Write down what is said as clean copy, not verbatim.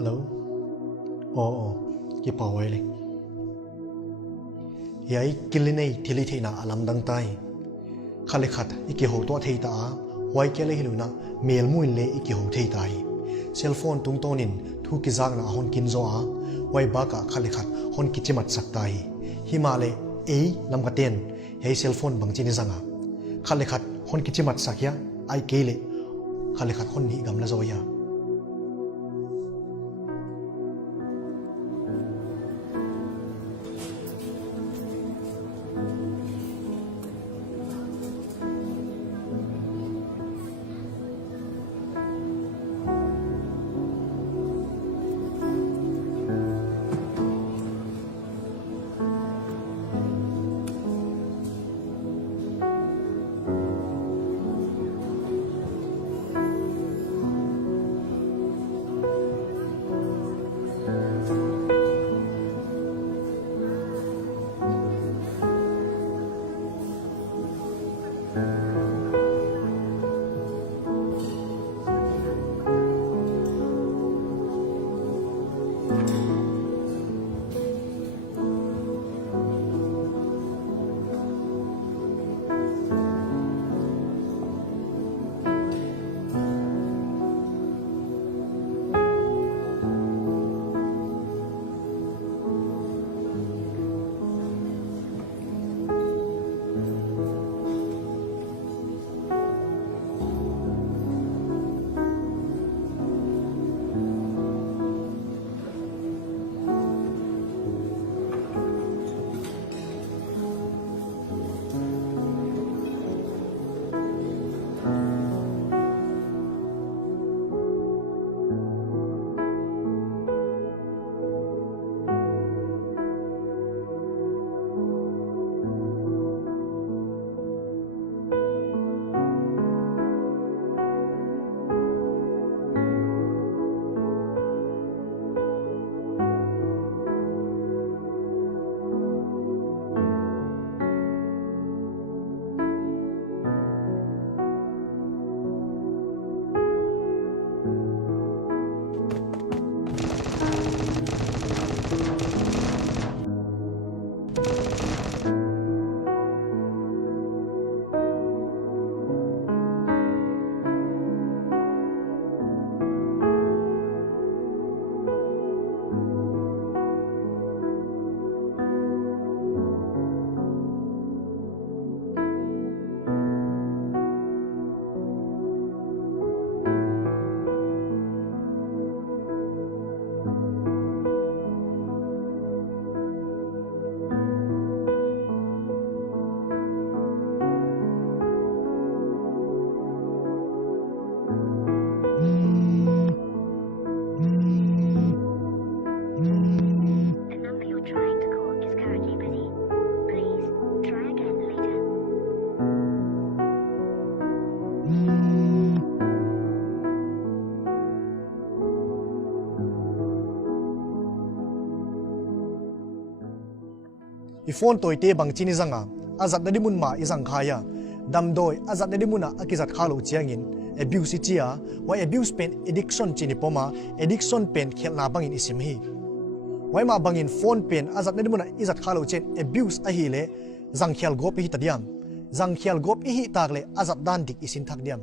Hello? Oo, kipaway le. Yai kilinay tilithei na alam dang tay. Khalikhat ikiho to thei ta wai kele hiluna melmuin le ikiho thei tai. Cellphone tungtonin thu kizang na hon kinzo a wai baka khalikhat hon kichimat saktai. Himale lamgaten hei cellphone bangchini zanga. Khalikhat hon kichimat sakya ai kele. Khalikhat hon ni gamla zoya. Phone toite bangchini zanga azat dadi mun ma izang khaya damdoi azat dadi muna akizat khalo chiangin abuse chia wa abuse pen addiction chini poma addiction pen khelna bangin isim hi wai ma bangin phone pen azat dadi muna izat khalo chen abuse a hi le zang khel gop hi tadiam zang khel gop hi takle azat dan dik isin thak diam